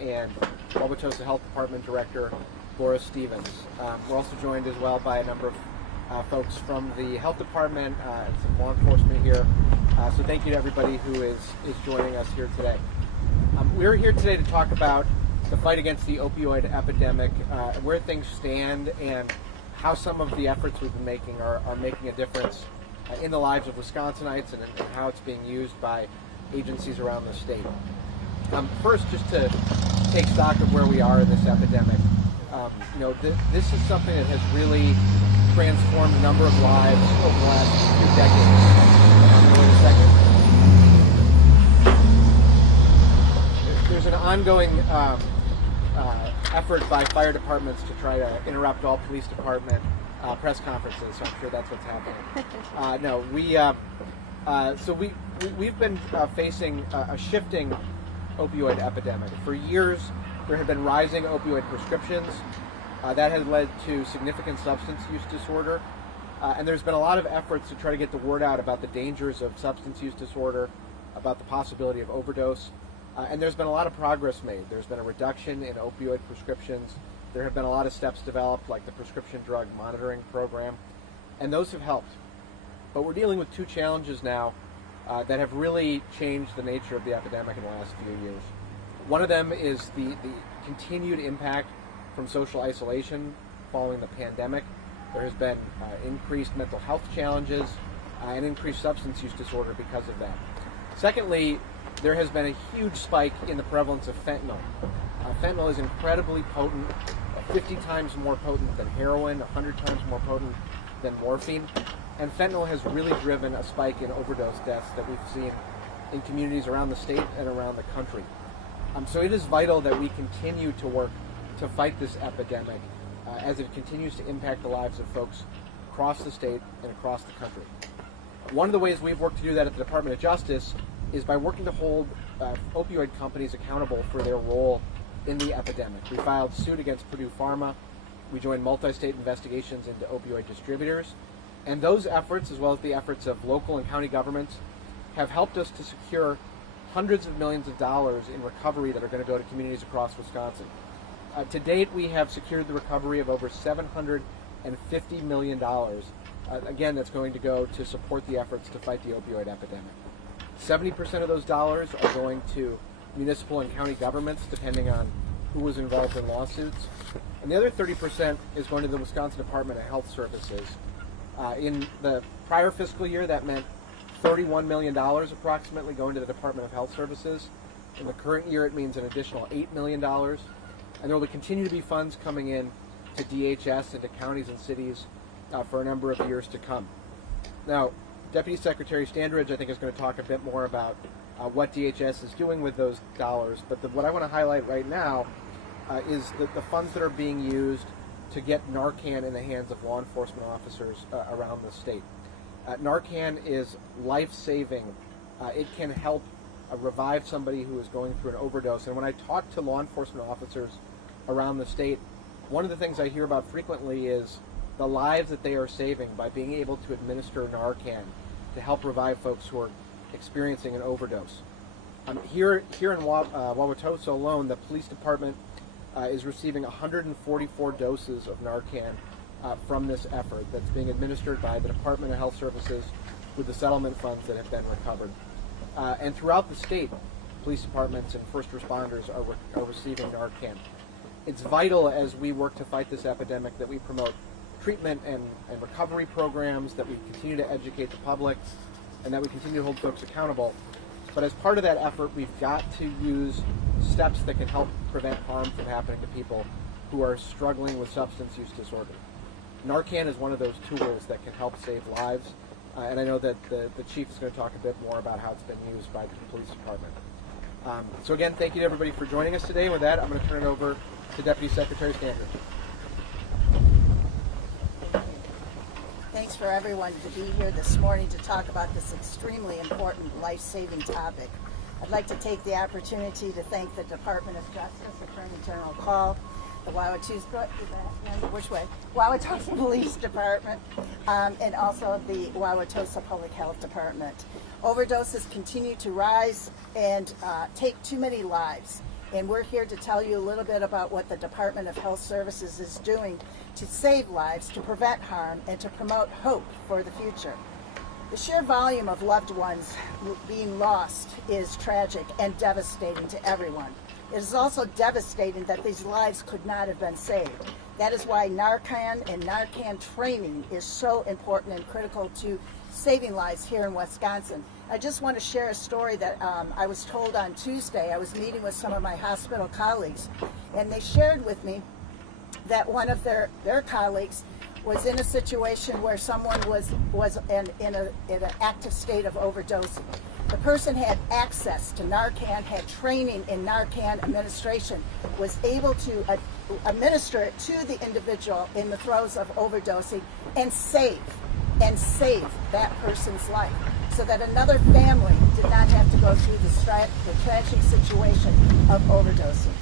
and Wauwatosa Health Department Director Laura Stevens. We're also joined as well by a number of folks from the Health Department and some law enforcement here. So thank you to everybody who is joining us here today. We're here today to talk about the fight against the opioid epidemic, where things stand, and how some of the efforts we've been making are making a difference in the lives of Wisconsinites and how it's being used by agencies around the state. First, just to take stock of where we are in this epidemic, this is something that has really transformed a number of lives over the last few decades. There's an ongoing effort by fire departments to try to interrupt all police department press conferences, so I'm sure that's what's happening. We've been facing a shifting opioid epidemic. For years, there have been rising opioid prescriptions. That has led to significant substance use disorder, and there's been a lot of efforts to try to get the word out about the dangers of substance use disorder, about the possibility of overdose, and there's been a lot of progress made. There's been a reduction in opioid prescriptions. There have been a lot of steps developed, like the prescription drug monitoring program, and those have helped. But we're dealing with two challenges now that have really changed the nature of the epidemic in the last few years. One of them is the continued impact from social isolation following the pandemic. There has been increased mental health challenges and increased substance use disorder because of that. Secondly, there has been a huge spike in the prevalence of fentanyl. Fentanyl is incredibly potent, 50 times more potent than heroin, 100 times more potent than morphine. And fentanyl has really driven a spike in overdose deaths that we've seen in communities around the state and around the country. So it is vital that we continue to work to fight this epidemic as it continues to impact the lives of folks across the state and across the country. One of the ways we've worked to do that at the Department of Justice is by working to hold opioid companies accountable for their role in the epidemic. We filed suit against Purdue Pharma. We joined multi-state investigations into opioid distributors. And those efforts, as well as the efforts of local and county governments, have helped us to secure hundreds of millions of dollars in recovery that are going to go to communities across Wisconsin. To date, we have secured the recovery of over $750 million. Again, that's going to go to support the efforts to fight the opioid epidemic. 70% of those dollars are going to municipal and county governments, depending on who was involved in lawsuits. And the other 30% is going to the Wisconsin Department of Health Services. In the prior fiscal year, that meant $31 million approximately going to the Department of Health Services. In the current year, it means an additional $8 million. And there will continue to be funds coming in to DHS and to counties and cities for a number of years to come. Now, Deputy Secretary Standridge, I think, is going to talk a bit more about what DHS is doing with those dollars. But what I want to highlight right now is the funds that are being used to get Narcan in the hands of law enforcement officers around the state. Narcan is life-saving. It can help revive somebody who is going through an overdose. And when I talk to law enforcement officers around the state, one of the things I hear about frequently is the lives that they are saving by being able to administer Narcan to help revive folks who are experiencing an overdose. Here in Wauwatosa alone, the police department is receiving 144 doses of Narcan from this effort that's being administered by the Department of Health Services with the settlement funds that have been recovered. And throughout the state, police departments and first responders are receiving Narcan. It's vital as we work to fight this epidemic that we promote treatment and recovery programs, that we continue to educate the public, and that we continue to hold folks accountable. But as part of that effort, we've got to use steps that can help prevent harm from happening to people who are struggling with substance use disorder. Narcan is one of those tools that can help save lives, and I know that the chief is going to talk a bit more about how it's been used by the police department. So again, thank you to everybody for joining us today. With that, I'm going to turn it over to Deputy Secretary Standridge. Thanks for everyone to be here this morning to talk about this extremely important life-saving topic. I'd like to take the opportunity to thank the Department of Justice, Attorney General Kaul, the Wauwatosa Police Department, and also the Wauwatosa Public Health Department. Overdoses continue to rise and take too many lives. and we're here to tell you a little bit about what the Department of Health Services is doing to save lives, to prevent harm, and to promote hope for the future. The sheer volume of loved ones being lost is tragic and devastating to everyone. It is also devastating that these lives could not have been saved. That is why Narcan and Narcan training is so important and critical to saving lives here in Wisconsin. I just want to share a story that I was told on Tuesday. I was meeting with some of my hospital colleagues, and they shared with me that one of their colleagues was in a situation where someone was in an active state of overdosing. The person had access to Narcan, had training in Narcan administration, was able to administer it to the individual in the throes of overdosing and save that person's life, so that another family did not have to go through the tragic situation of overdosing.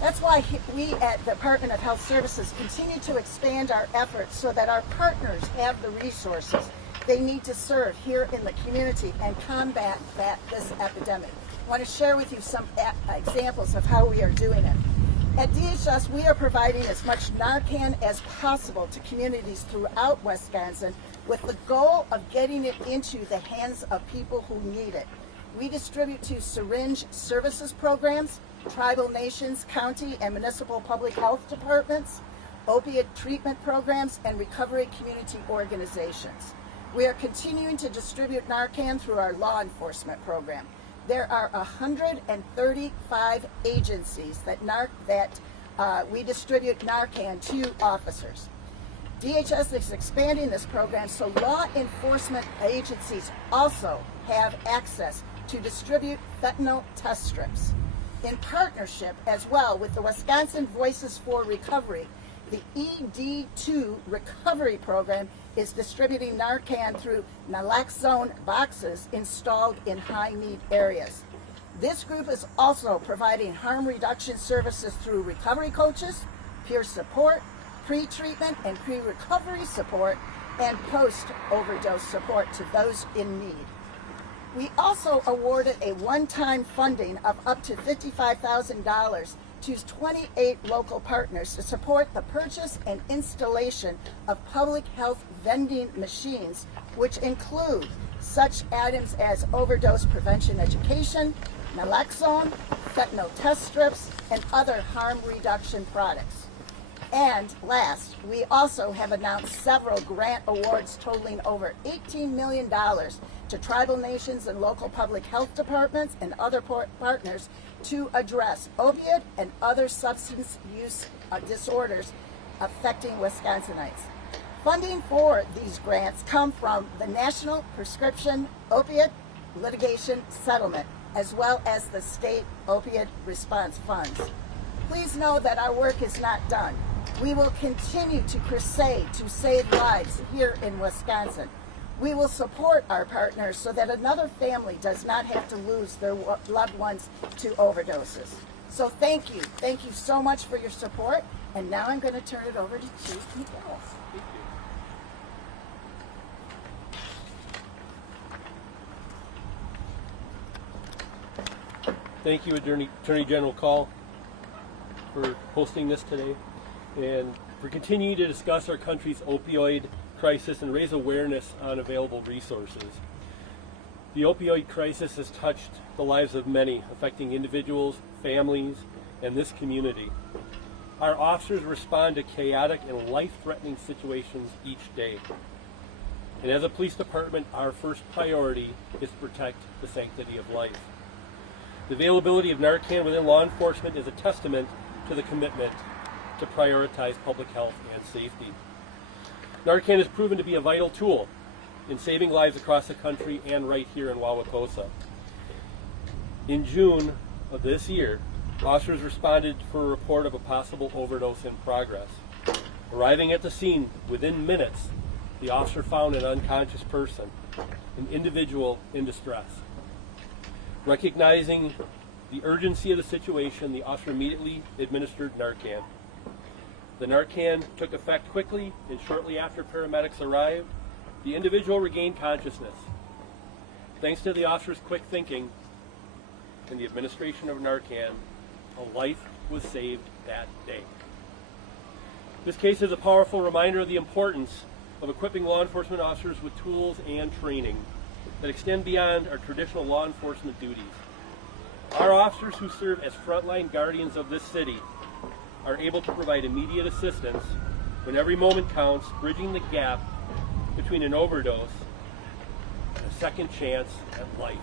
That's why we at the Department of Health Services continue to expand our efforts so that our partners have the resources they need to serve here in the community and combat this epidemic. I want to share with you some examples of how we are doing it. At DHS, we are providing as much Narcan as possible to communities throughout Wisconsin with the goal of getting it into the hands of people who need it. We distribute to syringe services programs, tribal nations, county and municipal public health departments, opiate treatment programs, and recovery community organizations. We are continuing to distribute Narcan through our law enforcement program. There are 135 agencies that we distribute Narcan to officers. DHS is expanding this program so law enforcement agencies also have access to distribute fentanyl test strips. In partnership as well with the Wisconsin Voices for Recovery, the ED2 recovery program is distributing Narcan through naloxone boxes installed in high-need areas. This group is also providing harm reduction services through recovery coaches, peer support, pre-treatment and pre-recovery support, and post-overdose support to those in need. We also awarded a one-time funding of up to $55,000 to 28 local partners to support the purchase and installation of public health vending machines, which include such items as overdose prevention education, naloxone, fentanyl test strips, and other harm reduction products. And last, we also have announced several grant awards totaling over $18 million to tribal nations and local public health departments and other partners to address opiate and other substance use disorders affecting Wisconsinites. Funding for these grants come from the National Prescription Opiate Litigation Settlement, as well as the State Opiate Response Funds. Please know that our work is not done. We will continue to crusade to save lives here in Wisconsin. We will support our partners so that another family does not have to lose their loved ones to overdoses. So thank you so much for your support. And now I'm going to turn it over to Chief McGillis. Thank you, Attorney General Kaul, for hosting this today and for continuing to discuss our country's opioid crisis and raise awareness on available resources. The opioid crisis has touched the lives of many, affecting individuals, families, and this community. Our officers respond to chaotic and life-threatening situations each day. And as a police department, our first priority is to protect the sanctity of life. The availability of Narcan within law enforcement is a testament to the commitment to prioritize public health and safety. Narcan has proven to be a vital tool in saving lives across the country and right here in Wauwatosa. In June of this year, officers responded for a report of a possible overdose in progress. Arriving at the scene within minutes, the officer found an unconscious person, an individual in distress. Recognizing the urgency of the situation, the officer immediately administered Narcan. The Narcan took effect quickly, and shortly after paramedics arrived, the individual regained consciousness. Thanks to the officer's quick thinking and the administration of Narcan, a life was saved that day. This case is a powerful reminder of the importance of equipping law enforcement officers with tools and training that extend beyond our traditional law enforcement duties. Our officers who serve as frontline guardians of this city are able to provide immediate assistance when every moment counts, bridging the gap between an overdose and a second chance at life.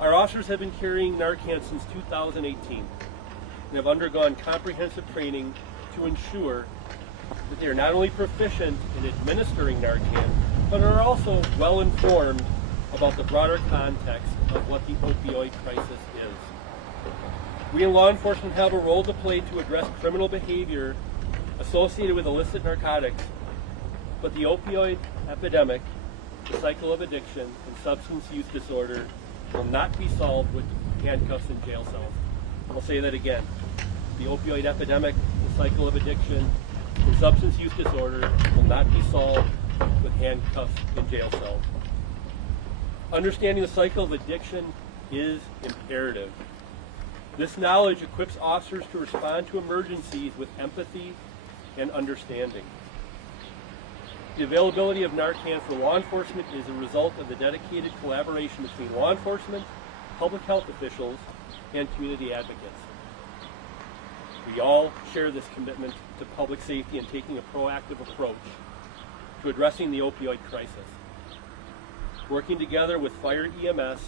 Our officers have been carrying Narcan since 2018 and have undergone comprehensive training to ensure that they are not only proficient in administering Narcan, but are also well informed about the broader context of what the opioid crisis is. We in law enforcement have a role to play to address criminal behavior associated with illicit narcotics, but the opioid epidemic, the cycle of addiction and substance use disorder will not be solved with handcuffs and jail cells. I'll say that again. The opioid epidemic, the cycle of addiction and substance use disorder will not be solved with handcuffs and jail cells. Understanding the cycle of addiction is imperative. This knowledge equips officers to respond to emergencies with empathy and understanding. The availability of Narcan for law enforcement is a result of the dedicated collaboration between law enforcement, public health officials, and community advocates. We all share this commitment to public safety and taking a proactive approach to addressing the opioid crisis. Working together with fire EMS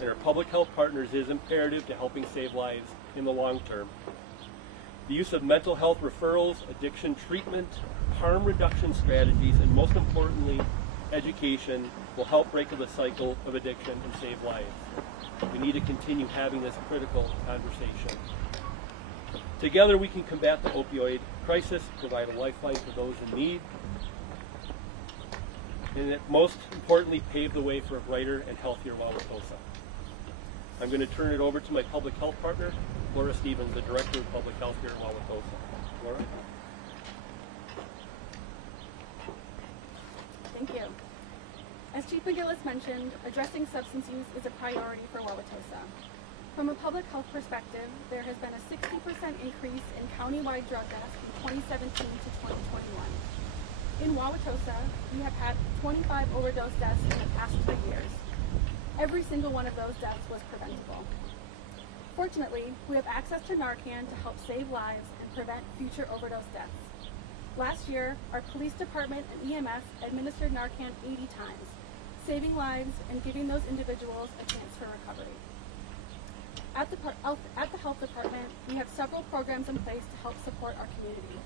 and our public health partners is imperative to helping save lives in the long term. The use of mental health referrals, addiction treatment, harm reduction strategies, and most importantly, education will help break the cycle of addiction and save lives. We need to continue having this critical conversation. Together we can combat the opioid crisis, provide a lifeline to those in need, and most importantly, pave the way for a brighter and healthier Wauwatosa. I'm going to turn it over to my public health partner, Laura Stevens, the Director of Public Health here at Wauwatosa. Laura? Thank you. As Chief McGillis mentioned, addressing substance use is a priority for Wauwatosa. From a public health perspective, there has been a 60% increase in countywide drug deaths from 2017 to 2021. In Wauwatosa, we have had 25 overdose deaths in the past 3 years. Every single one of those deaths was preventable. Fortunately, we have access to Narcan to help save lives and prevent future overdose deaths. Last year, our police department and EMS administered Narcan 80 times, saving lives and giving those individuals a chance for recovery. At the health department, we have several programs in place to help support our community.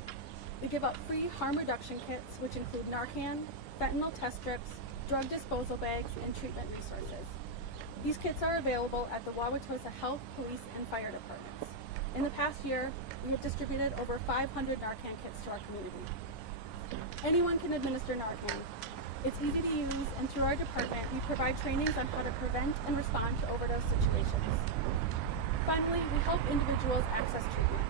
We give out free harm reduction kits, which include Narcan, fentanyl test strips, drug disposal bags, and treatment resources. These kits are available at the Wauwatosa Health, Police, and Fire departments. In the past year, we have distributed over 500 Narcan kits to our community. Anyone can administer Narcan. It's easy to use, and through our department, we provide trainings on how to prevent and respond to overdose situations. Finally, we help individuals access treatment.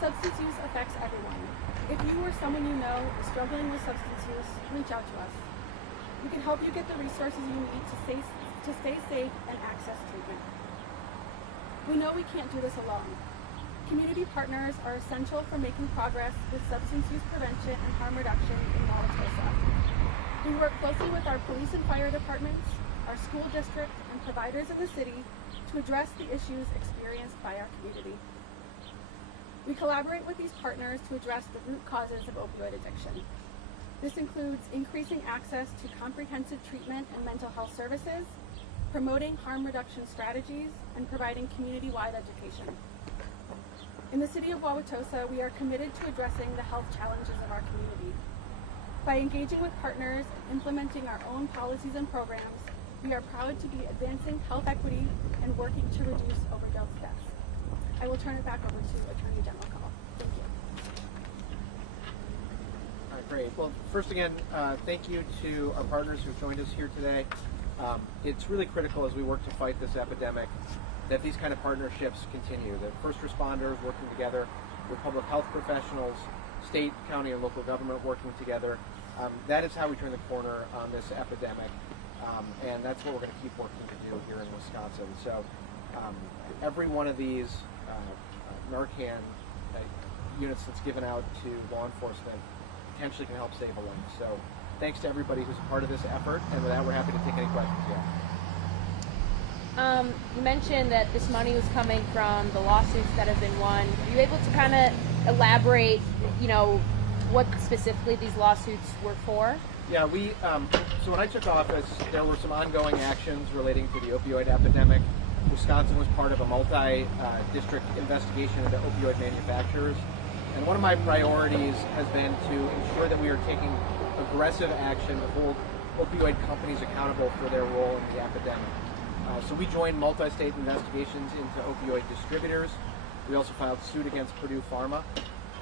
Substance use affects everyone. If you or someone you know is struggling with substance use, reach out to us. We can help you get the resources you need to stay safe and access treatment. We know we can't do this alone. Community partners are essential for making progress with substance use prevention and harm reduction in Wauwatosa. We work closely with our police and fire departments, our school district, and providers in the city to address the issues experienced by our community. We collaborate with these partners to address the root causes of opioid addiction. This includes increasing access to comprehensive treatment and mental health services, promoting harm reduction strategies, and providing community-wide education. In the city of Wauwatosa, we are committed to addressing the health challenges of our community. By engaging with partners and implementing our own policies and programs, we are proud to be advancing health equity and working to reduce overdose deaths. I will turn it back over to Attorney General Kaul. Thank you. All right, great. Well, first again, thank you to our partners who've joined us here today. It's really critical as we work to fight this epidemic that these kind of partnerships continue. The first responders working together with public health professionals, state, county, and local government working together. That is how we turn the corner on this epidemic, and that's what we're going to keep working to do here in Wisconsin. So every one of these Narcan units that's given out to law enforcement potentially can help save a life. So thanks to everybody who's a part of this effort, and with that, we're happy to take any questions you have. You mentioned that this money was coming from the lawsuits that have been won. Are you able to kind of elaborate, what specifically these lawsuits were for? Yeah, so when I took office, there were some ongoing actions relating to the opioid epidemic. Wisconsin was part of a multi-district investigation into opioid manufacturers. And one of my priorities has been to ensure that we are taking aggressive action to hold opioid companies accountable for their role in the epidemic. So we joined multi-state investigations into opioid distributors. We also filed suit against Purdue Pharma.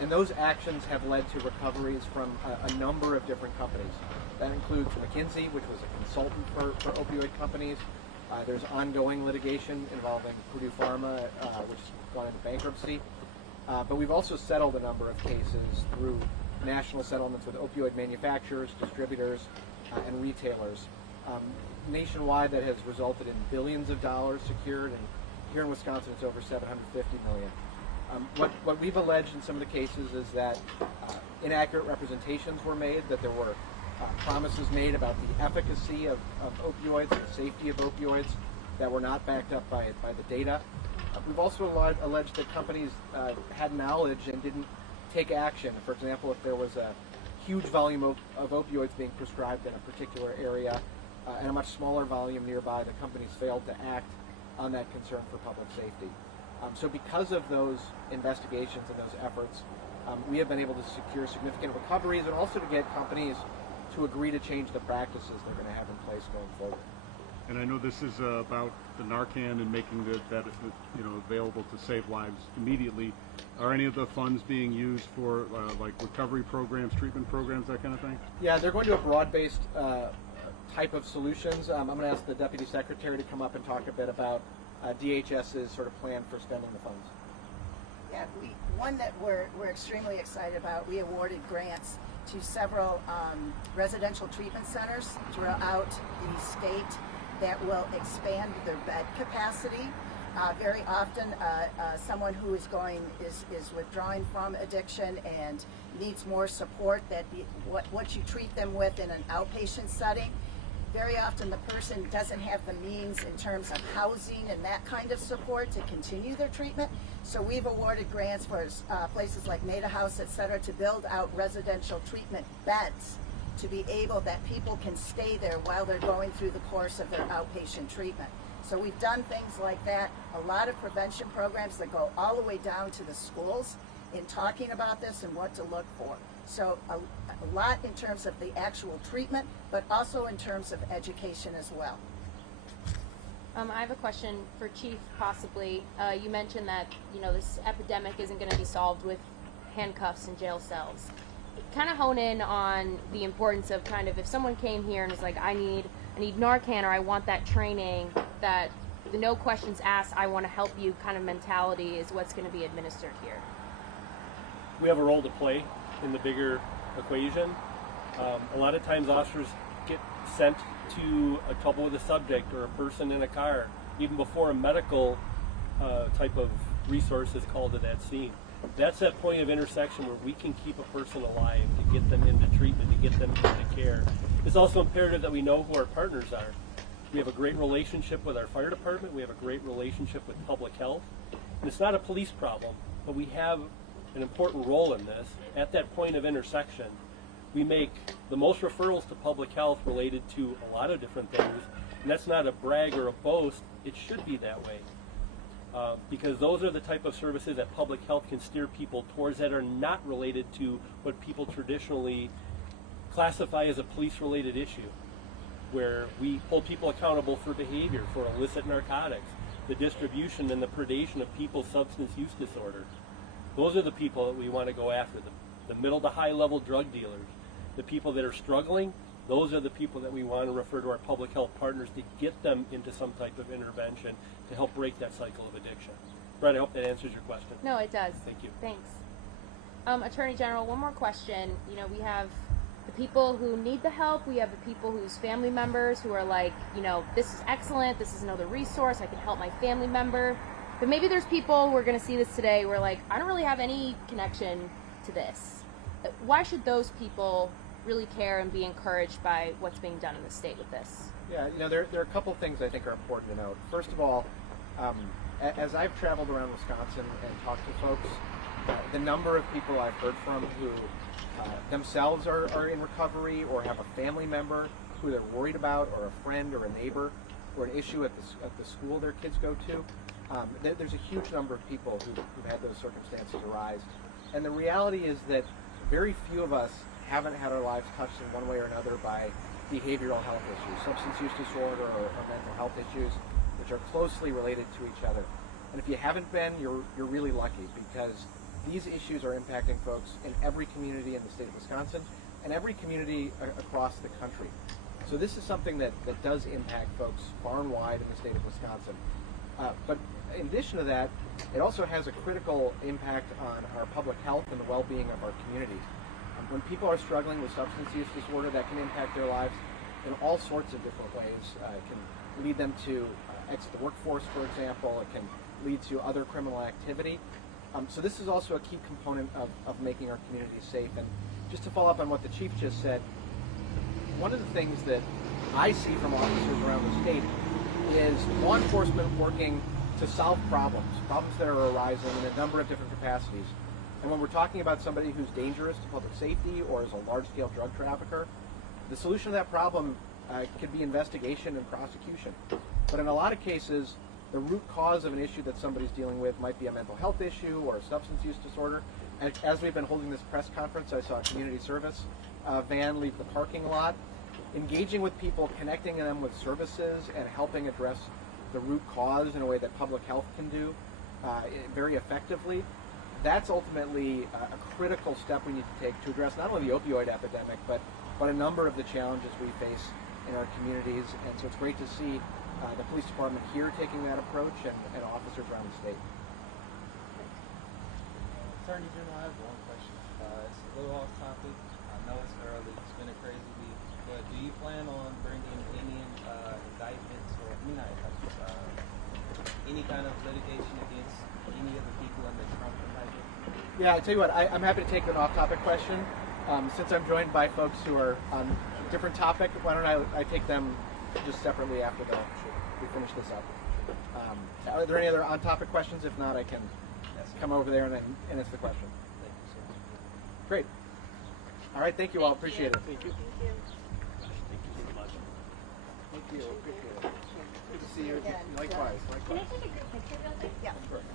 And those actions have led to recoveries from a number of different companies. That includes McKinsey, which was a consultant for opioid companies. There's ongoing litigation involving Purdue Pharma, which has gone into bankruptcy. But we've also settled a number of cases through national settlements with opioid manufacturers, distributors, and retailers. Nationwide, that has resulted in billions of dollars secured, and here in Wisconsin, it's over $750 million. What we've alleged in some of the cases is that inaccurate representations were made, that there were promises made about the efficacy of opioids and the safety of opioids that were not backed up by the data. We've also alleged that companies had knowledge and didn't take action. For example, if there was a huge volume of opioids being prescribed in a particular area and a much smaller volume nearby, the companies failed to act on that concern for public safety. So because of those investigations and those efforts, we have been able to secure significant recoveries and also to get companies to agree to change the practices they're going to have in place going forward. And I know this is about the Narcan and making that available to save lives immediately. Are any of the funds being used for like recovery programs, treatment programs, that kind of thing? Yeah, they're going to a broad-based type of solutions. I'm going to ask the Deputy Secretary to come up and talk a bit about DHS's sort of plan for spending the funds. Yeah, one that we're extremely excited about, we awarded grants to several residential treatment centers throughout the state that will expand their bed capacity. Very often, someone who is withdrawing from addiction and needs more support, what you treat them with in an outpatient setting. Very often the person doesn't have the means in terms of housing and that kind of support to continue their treatment. So we've awarded grants for places like Maida House, et cetera, to build out residential treatment beds to be able that people can stay there while they're going through the course of their outpatient treatment. So we've done things like that, a lot of prevention programs that go all the way down to the schools in talking about this and what to look for. So a lot in terms of the actual treatment, but also in terms of education as well. I have a question for Chief, possibly. You mentioned that this epidemic isn't going to be solved with handcuffs and jail cells. Kind of hone in on the importance of kind of if someone came here and was like, I need Narcan, or I want that training, that the no questions asked, I want to help you kind of mentality is what's going to be administered here. We have a role to play in the bigger equation. A lot of times officers get sent to a trouble with a subject or a person in a car, even before a medical type of resource is called to that scene. That's that point of intersection where we can keep a person alive, to get them into treatment, to get them into care. It's also imperative that we know who our partners are. We have a great relationship with our fire department. We have a great relationship with public health. And it's not a police problem, but we have an important role in this. At that point of intersection, we make the most referrals to public health related to a lot of different things. And that's not a brag or a boast. It should be that way. Because those are the type of services that public health can steer people towards that are not related to what people traditionally classify as a police-related issue, where we hold people accountable for behavior, for illicit narcotics, the distribution and the predation of people's substance use disorder. Those are the people that we want to go after, the middle to high-level drug dealers, the people that are struggling. Those are the people that we want to refer to our public health partners to get them into some type of intervention to help break that cycle of addiction. Brett, I hope that answers your question. No, it does. Thank you. Thanks. Attorney General, one more question. We have the people who need the help. We have the people whose family members who are like, this is excellent. This is another resource. I can help my family member. But maybe there's people who are going to see this today who are like, I don't really have any connection to this. Why should those people really care and be encouraged by what's being done in the state with this? Yeah, there are a couple things I think are important to note. First of all, as I've traveled around Wisconsin and talked to folks, the number of people I've heard from who themselves are in recovery or have a family member who they're worried about, or a friend or a neighbor, or an issue at the school their kids go to, there's a huge number of people who've had those circumstances arise. And the reality is that very few of us haven't had our lives touched in one way or another by behavioral health issues, substance use disorder, or mental health issues, which are closely related to each other. And if you haven't been, you're really lucky, because these issues are impacting folks in every community in the state of Wisconsin and every community across the country. So this is something that does impact folks far and wide in the state of Wisconsin. But in addition to that, it also has a critical impact on our public health and the well-being of our communities. When people are struggling with substance use disorder, that can impact their lives in all sorts of different ways. It can lead them to exit the workforce, for example. It can lead to other criminal activity. So this is also a key component of making our communities safe. And just to follow up on what the chief just said, one of the things that I see from officers around the state is law enforcement working to solve problems that are arising in a number of different capacities. And when we're talking about somebody who's dangerous to public safety or is a large-scale drug trafficker, the solution to that problem could be investigation and prosecution. But in a lot of cases, the root cause of an issue that somebody's dealing with might be a mental health issue or a substance use disorder. And as we've been holding this press conference, I saw a community service van leave the parking lot, engaging with people, connecting them with services, and helping address the root cause in a way that public health can do very effectively. That's ultimately a critical step we need to take to address not only the opioid epidemic, but a number of the challenges we face in our communities. And so it's great to see the police department here taking that approach, and officers around the state. Attorney General, I have one question. It's a little off topic. I know it's early. It's been a crazy week. But do you plan on bringing any indictments or any kind of litigation against any of the people in the Trump indictment? Yeah, I tell you what, I'm happy to take an off-topic question. Since I'm joined by folks who are on a different topic, why don't I take them just separately after we finish this up. Are there any other on-topic questions? If not, I can come over there and answer the question. Thank you so much. Great. All right, thank you all. Appreciate it. Thank you. Thank you so much. Thank you. Appreciate it. Good to see you. Again. Likewise. Can I take a group picture real quick? Yeah. Sure.